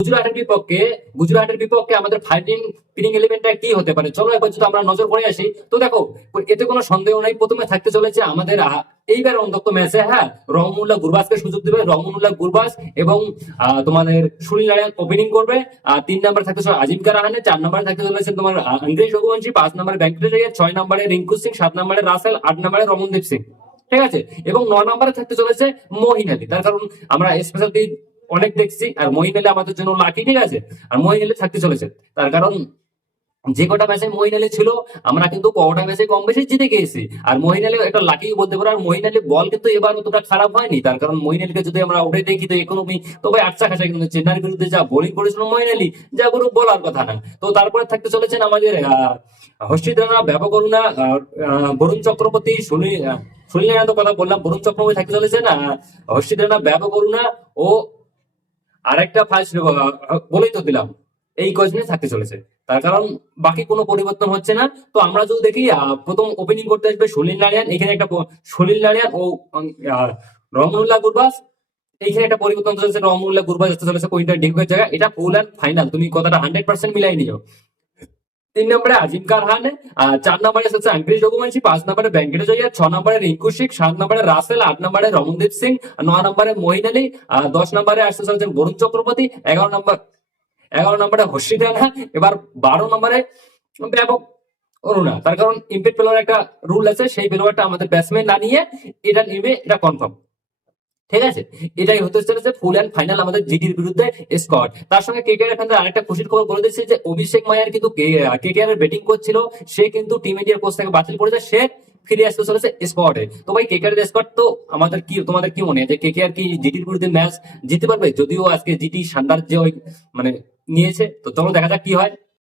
গুজরাটের বিপক্ষে আমাদের ফাইটিং পিনিং এলিমেন্টটা কি হতে পারে, চলো একবার যদি আমরা নজর করে আসি। তো দেখো, এতে কোনো সন্দেহ নেই, প্রথমে থাকতে চলেছে আমাদের এইবার অন্তত ম্যাচে, হ্যাঁ, রহমুল্লাহ গুরবাজকে সুযোগ দিবে। রহমুল্লাহ গুরবাজ এবং তোমাদের সুনীল নারায়ণ ওপেনিং করবে। 3 নম্বর থাকতে চলে আজিমকা রাহানে, 4 নম্বরে থাকতে চলেছে তোমার আঙ্গ্রেজ রঘুবংশী, 5 নম্বরে ভেঙ্কটেশ আইয়ার, 6 নম্বরে রিঙ্কু সিং, 7 নম্বরে রাসেল, 8 নম্বরে রমনদীপ সিং। ঠিক আছে, এবং 9 নম্বরে থাকতে চলেছে মহিন আলী। তার কারণ আমরা স্পেশাল অনেক দেখছি, আর মহিন আলী আমাদের জন্য লাকি। ঠিক আছে, আর মহিন আলী থাকতে চলেছে, তার কারণ যে কটা ম্যাচে মহিন আলী ছিল আমরা কিন্তু কটা ম্যাচে কম বেশি জিতে গিয়েছি। আর মহিন আলী একটা লাকি বলতে পারো। আর মহিন আলী বল কিন্তু এবার অতটা খারাপ হয়নি, তার কারণ মহিন আলীকে যদি আমরা উঠে দেখি তো ইকোনমি তো ভাই আচ্ছা খাসা, কিন্তু চেন্নাইয়ের বিরুদ্ধে যা বোলিং করেছিল মহিন আলী, যা কোনো বলার কথা না। তো তারপরে থাকতে চলেছেন আমাদের হর্ষিত রানা, ব্যাপক করুণা, বরুণ চক্রবর্তী, সুনীল নারায়ণ কথা বললাম, বরুণ চক্রবর্তী থাকতে চলেছেন, হর্ষিত রানা, ব্যাপক করুণা ও আরেকটা ফার্স্ট বলেই তো দিলাম, এই কজনে থাকতে চলেছে। তার কারণ বাকি কোনো পরিবর্তন হচ্ছে না। তো আমরা যদি দেখি প্রথম ওপেনিং করতে আসবে সুনীল নারায়ণ, এখানে একটা সুনীল নারায়ণ ও রহমনুল্লাহ গুরবাজ, এইখানে একটা পরিবর্তন চলেছে, রহমনুল্লাহ গুরবাজ আসতে চলেছে কুইন্টার ডিকুকের জায়গায়। এটা ফুল অ্যান্ড ফাইনাল, তুমি কথাটা 100% মিলাই নিও। 3 নম্বরে আজিম খান, 4 নম্বরে এসেছে আঙ্গ্রেজ রঘুবংশী, 5 নম্বরে ভেঙ্কটেশ আইয়ার, 6 নম্বরে রিঙ্কু সিং, 7 নম্বরে রাসেল, 8 নম্বরে রমনদীপ সিং, 9 নম্বরে মহিন আলী, 10 নম্বরে আসতে চলেছেন বরুণ চক্রবর্তী, 11 নম্বরে হর্ষিত রানা, এবার 12 নম্বরে ব্যাপক অরুণা। তার কারণ ইম্প্যাক্ট প্লেয়ার একটা রুল আছে, সেই প্লেয়ারটা আমাদের ব্যাটসম্যান না নিয়ে এটা নিবে, এটা কনফার্ম। ঠিক আছে, এটাই হতে চলেছে ফুল অ্যান্ড ফাইনাল আমাদের জিটির বিরুদ্ধে স্কোয়াড। তার সঙ্গে কেকেআর এখানে আরেকটা খুশির খবর বলে দিচ্ছে যে অভিষেক মায়ার কিন্তু কেকেআর এর ব্যাটিং কোচ ছিল, সে কিন্তু টিম ইন্ডিয়ার কোচ থেকে বাতিল করেছে, সে ফিরে আসতে চলেছে স্কোয়াডে। তো ভাই কেকেআর এর স্কোয়াড তো আমাদের কি, তোমাদের কি মনে হয় যে কেকেআর কি জিটির বিরুদ্ধে ম্যাচ জিততে পারবে? যদিও আজকে জিটি সান্ডার যে ওই মানে নিয়েছে, তো চলো দেখা যাক কি হয়।